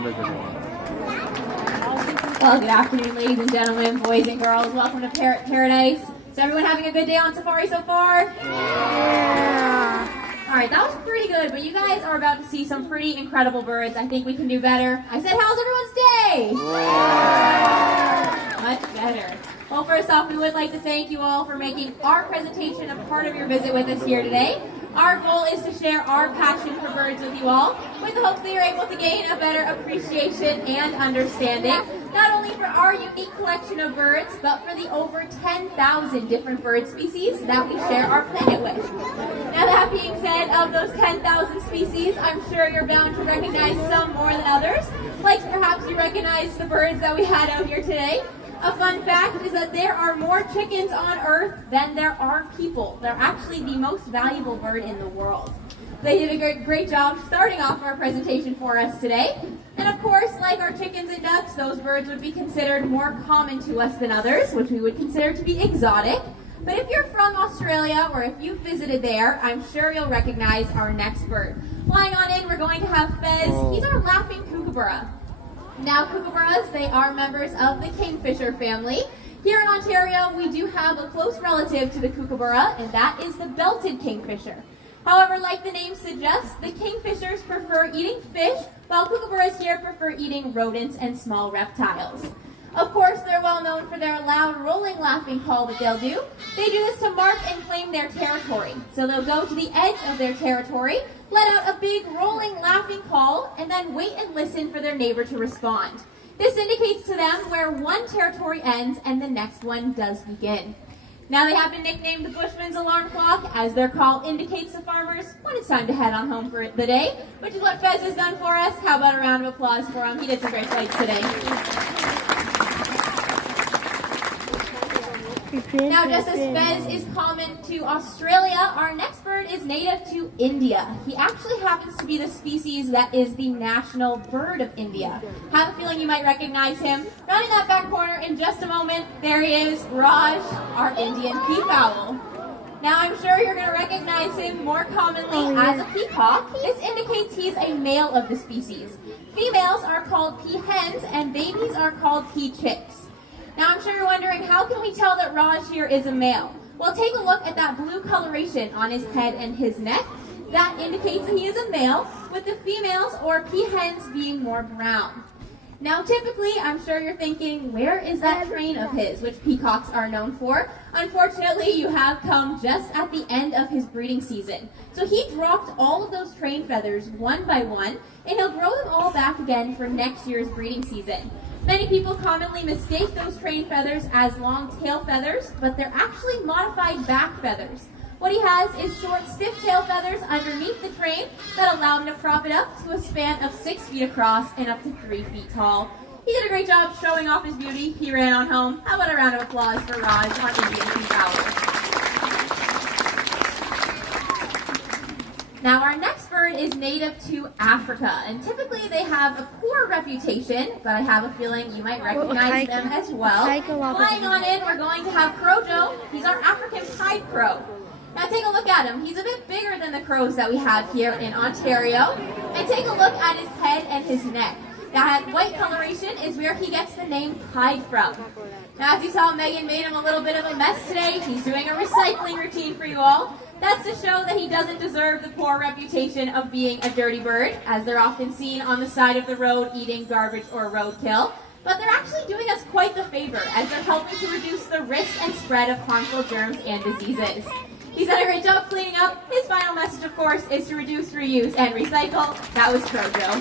Well, good afternoon, ladies and gentlemen, boys and girls. Welcome to Parrot Paradise. Is everyone having a good day on safari so far? Yeah. All right, that was pretty good, but you guys are about to see some pretty incredible birds. I think we can do better. I said, how's everyone's day? Yeah. Much better. Well, first off, we would like to thank you all for making our presentation a part of your visit with us here today. Our goal is to share our passion for birds with you all, with the hopes that you're able to gain a better appreciation and understanding, not only for our unique collection of birds, but for the over 10,000 different bird species that we share our planet with. Now, that being said, of those 10,000 species, I'm sure you're bound to recognize some more than others, like perhaps you recognize the birds that we had out here today. A fun fact is that there are more chickens on Earth than there are people. They're actually the most valuable bird in the world. They did a great job starting off our presentation for us today. And of course, like our chickens and ducks, those birds would be considered more common to us than others, which we would consider to be exotic. But if you're from Australia or if you visited there, I'm sure you'll recognize our next bird. Flying on in, we're going to have Fez. He's our laughing kookaburra. Now, kookaburras, they are members of the kingfisher family. Here in Ontario, we do have a close relative to the kookaburra, and that is the belted kingfisher. However, like the name suggests, the kingfishers prefer eating fish, while kookaburras here prefer eating rodents and small reptiles. Of course, they're well known for their loud, rolling, laughing call that they'll do. They do this to mark and claim their territory. So they'll go to the edge of their territory, let out a big, rolling, laughing call, and then wait and listen for their neighbor to respond. This indicates to them where one territory ends and the next one does begin. Now, they have been nicknamed the Bushman's alarm clock, as their call indicates to farmers when it's time to head on home for the day, which is what Fez has done for us. How about a round of applause for him? He did some great flights today. Now, just as Fez is common to Australia, our next bird is native to India. He actually happens to be the species that is the national bird of India. Have a feeling you might recognize him. Rounding that back corner in just a moment, there he is, Raj, our Indian peafowl. Now, I'm sure you're going to recognize him more commonly as a peacock. This indicates he's a male of the species. Females are called peahens, and babies are called peachicks. Now, I'm sure you're wondering, how can we tell that Raj here is a male? Well, take a look at that blue coloration on his head and his neck. That indicates that he is a male, with the females or peahens being more brown. Now, typically, I'm sure you're thinking, where is that train of his, which peacocks are known for? Unfortunately, you have come just at the end of his breeding season. So he dropped all of those train feathers one by one, and he'll grow them all back again for next year's breeding season. Many people commonly mistake those train feathers as long tail feathers, but they're actually modified back feathers. What he has is short, stiff tail feathers underneath the train that allow him to prop it up to a span of 6 feet across and up to 3 feet tall. He did a great job showing off his beauty. He ran on home. How about a round of applause for Raj on Indian peafowl? Now, our next bird is native to Africa, and typically they have a poor reputation, but I have a feeling you might recognize them as well. Flying on in, we're going to have Crojo. He's our African pied crow. Now, take a look at him. He's a bit bigger than the crows that we have here in Ontario. And take a look at his head and his neck. That white coloration is where he gets the name pied from. Now, as you saw, Megan made him a little bit of a mess today. He's doing a recycling routine for you all. That's to show that he doesn't deserve the poor reputation of being a dirty bird, as they're often seen on the side of the road eating garbage or roadkill. But they're actually doing us quite the favor, as they're helping to reduce the risk and spread of harmful germs and diseases. He's done a great job cleaning up. His final message, of course, is to reduce, reuse, and recycle. That was Crojo.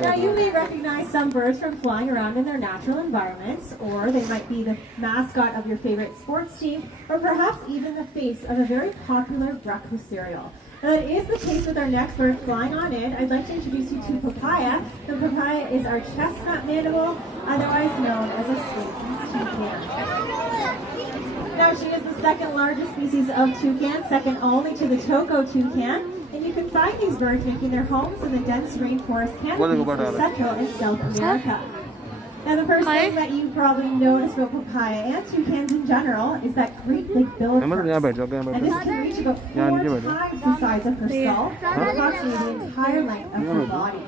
Now, you may recognize some birds from flying around in their natural environments, or they might be the mascot of your favorite sports team, or perhaps even the face of a very popular breakfast cereal. Now, that is the case with our next bird flying on in. I'd like to introduce you to Papaya. The Papaya is our chestnut mandible, otherwise known as a Swainson's toucan. Now, she is the second largest species of toucan, second only to the Choco toucan. And you can find these birds making their homes in the dense rainforest canopies of Central and South America. Now the first thing that you probably notice about papaya and toucans in general is that great big bill of Camera perks. यहाँ बैठ And this can reach about 4 times the size of her skull and approximately the entire length of her body.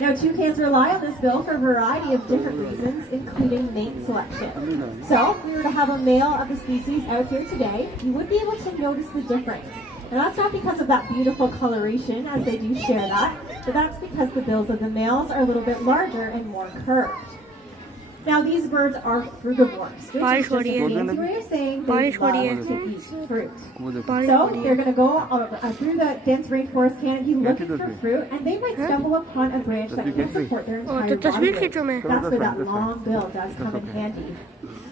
Now toucans rely on this bill for a variety of different reasons, including mate selection. So if we were to have a male of the species out here today, you would be able to notice the difference. And that's not because of that beautiful coloration, as they do share that, but that's because the bills of the males are a little bit larger and more curved. Now these birds are frugivores, which is just a fancy way of saying they love to eat fruit. So they're going to go through the dense rainforest canopy looking for fruit, and they might stumble upon a branch that can support their entire body weight. That's where that long bill does come in handy.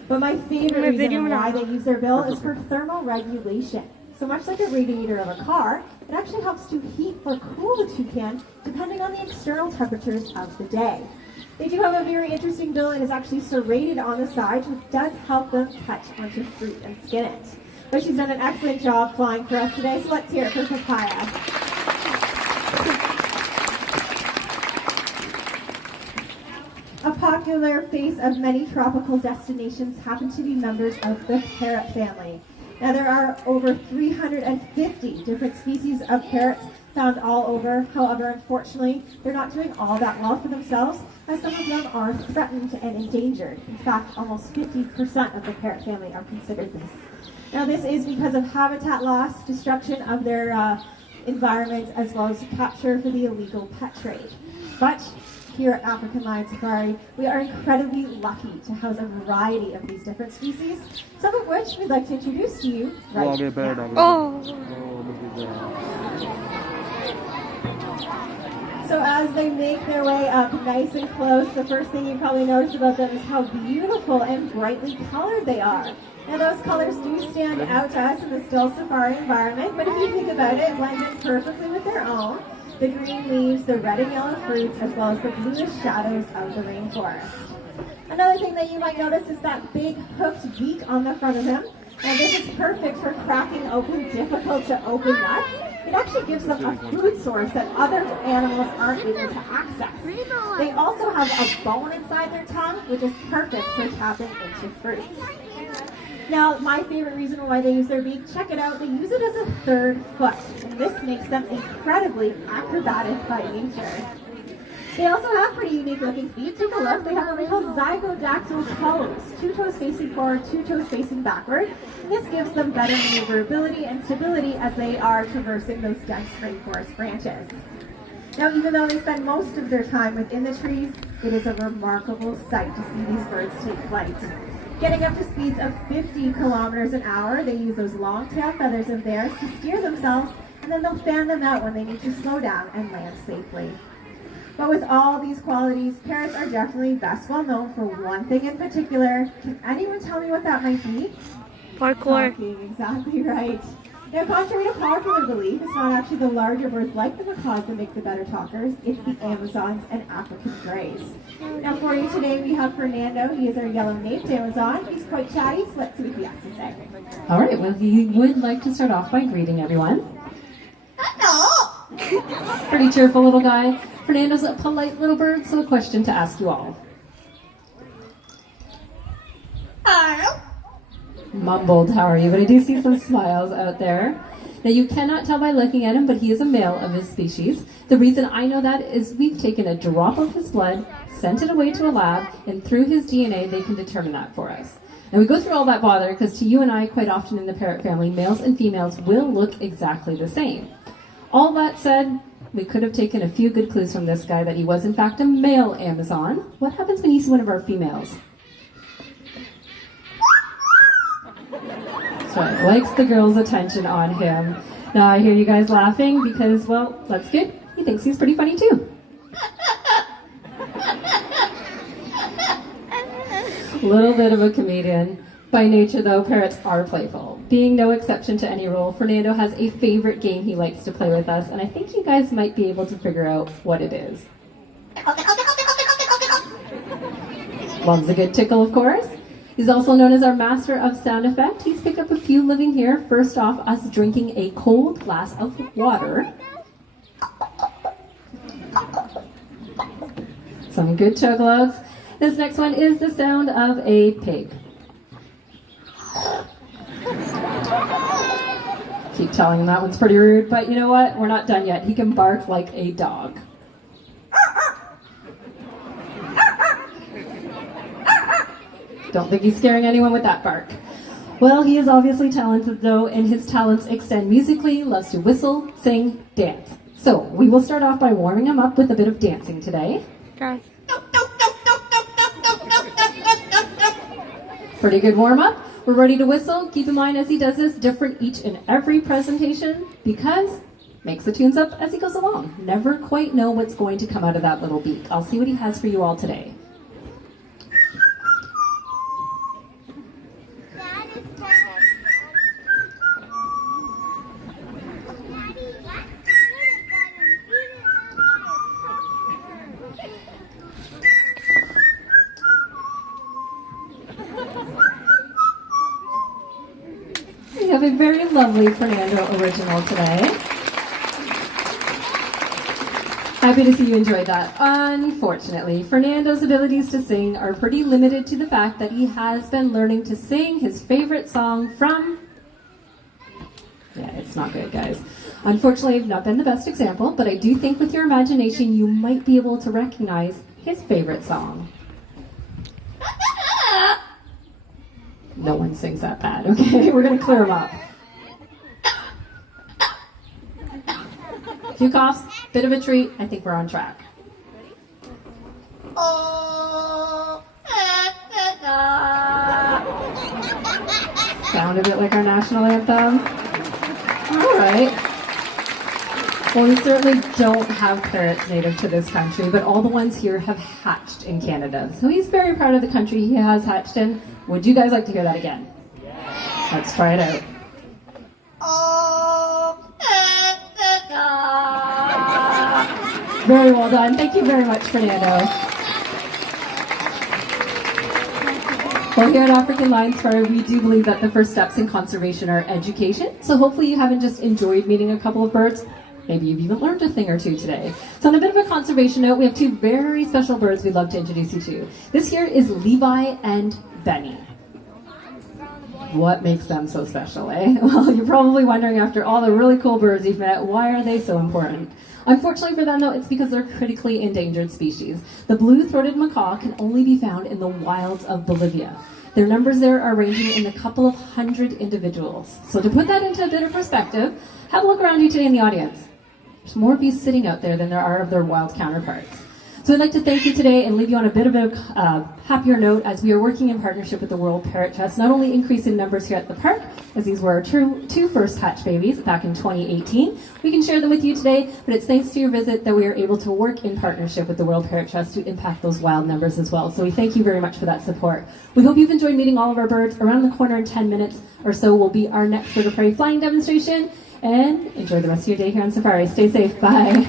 But my favorite reason why they use their bill is for thermal regulation. So much like a radiator of a car, it actually helps to heat or cool the toucan depending on the external temperatures of the day. They do have a very interesting bill and is actually serrated on the sides, which does help them catch onto fruit and skin it. But she's done an excellent job flying for us today, so let's hear it for Papaya. A popular face of many tropical destinations happen to be members of the parrot family. Now there are over 350 different species of parrots found all over. However, unfortunately, they're not doing all that well for themselves, as some of them are threatened and endangered. In fact, almost 50% of the parrot family are considered this. Now this is because of habitat loss, destruction of their environments, as well as capture for the illegal pet trade. But here at African Lion Safari, we are incredibly lucky to house a variety of these different species, some of which we'd like to introduce to you right now. So as they make their way up nice and close, the first thing you probably notice about them is how beautiful and brightly colored they are. Now those colors do stand out to us in the still safari environment, but if you think about it, it blends in perfectly with their own. The green leaves, the red and yellow fruits, as well as the bluish shadows of the rainforest. Another thing that you might notice is that big hooked beak on the front of him. Now this is perfect for cracking open difficult to open nuts. It actually gives them a food source that other animals aren't able to access. They also have a bone inside their tongue, which is perfect for tapping into fruits. Now, my favorite reason why they use their beak, check it out, they use it as a third foot, and this makes them incredibly acrobatic by nature. They also have pretty unique looking feet. Take a look, they have what we call zygodactyl toes, 2 toes facing forward, 2 toes facing backward, and this gives them better maneuverability and stability as they are traversing those dense rainforest branches. Now, even though they spend most of their time within the trees, it is a remarkable sight to see these birds take flight. Getting up to speeds of 50 kilometers an hour, they use those long tail feathers of theirs to steer themselves, and then they'll fan them out when they need to slow down and land safely. But with all these qualities, parrots are definitely best well known for one thing in particular. Can anyone tell me what that might be? Parkour. Talking, exactly right. Now, contrary to popular belief, it's not actually the larger birds like the macaws that make the better talkers, it's the Amazons and African greys. Now for you today, we have Fernando. He is our yellow-naped Amazon. He's quite chatty, so let's see what he has to say. All right, well, he would like to start off by greeting everyone. Hello! Pretty cheerful little guy. Fernando's a polite little bird, so a question to ask you all. Hello! Mumbled, how are you? But I do see some smiles out there. Now you cannot tell by looking at him, but he is a male of his species. The reason I know that is we've taken a drop of his blood, sent it away to a lab, and through his DNA they can determine that for us. And we go through all that bother because to you and I, quite often in the parrot family, males and females will look exactly the same. All that said, we could have taken a few good clues from this guy that he was in fact a male Amazon. What happens when you see one of our females? So it likes the girls' attention on him. Now I hear you guys laughing because, well, that's good. He thinks he's pretty funny too. A little bit of a comedian. By nature though, parrots are playful. Being no exception to any rule, Fernando has a favorite game he likes to play with us, and I think you guys might be able to figure out what it is. Loves a good tickle, of course. He's also known as our master of sound effect. He's picked up a few living here. First off, us drinking a cold glass of water. Some good chug lugs. This next one is the sound of a pig. Keep telling him that one's pretty rude, but you know what? We're not done yet. He can bark like a dog. Don't think he's scaring anyone with that bark. Well, he is obviously talented though, and his talents extend musically, loves to whistle, sing, dance. So, we will start off by warming him up with a bit of dancing today. Guys. Pretty good warm-up. We're ready to whistle. Keep in mind as he does this, different each and every presentation, because makes the tunes up as he goes along. Never quite know what's going to come out of that little beak. I'll see what he has for you all today. We have a very lovely Fernando original today. Happy to see you enjoyed that. Unfortunately, Fernando's abilities to sing are pretty limited to the fact that he has been learning to sing his favorite song from... Yeah, it's not good, guys. Unfortunately, I've not been the best example, but I do think with your imagination, you might be able to recognize his favorite song. No one sings that bad, okay? We're gonna clear him up. Few coughs, bit of a treat. I think we're on track. Sound a bit like our national anthem. All right. Well, we certainly don't have parrots native to this country, but all the ones here have hatched in Canada. So he's very proud of the country he has hatched in. Would you guys like to hear that again? Yeah. Let's try it out. Very well done. Thank you very much, Fernando. Well, here at African Lion Safari, we do believe that the first steps in conservation are education. So hopefully you haven't just enjoyed meeting a couple of birds. Maybe you've even learned a thing or two today. So on a bit of a conservation note, we have two very special birds we'd love to introduce you to. This here is Levi and Benny. What makes them so special, eh? Well, you're probably wondering after all the really cool birds you've met, why are they so important? Unfortunately for them, though, it's because they're critically endangered species. The blue-throated macaw can only be found in the wilds of Bolivia. Their numbers there are ranging in a couple of hundred individuals. So to put that into a bit of perspective, have a look around you today in the audience. There's more of you sitting out there than there are of their wild counterparts. So I'd like to thank you today and leave you on a bit of a happier note as we are working in partnership with the World Parrot Trust, not only increasing numbers here at the park, as these were our two first hatch babies back in 2018. We can share them with you today, but it's thanks to your visit that we are able to work in partnership with the World Parrot Trust to impact those wild numbers as well. So we thank you very much for that support. We hope you've enjoyed meeting all of our birds. Around the corner in 10 minutes or so will be our next bird of prey flying demonstration. And enjoy the rest of your day here on Safari. Stay safe. Bye.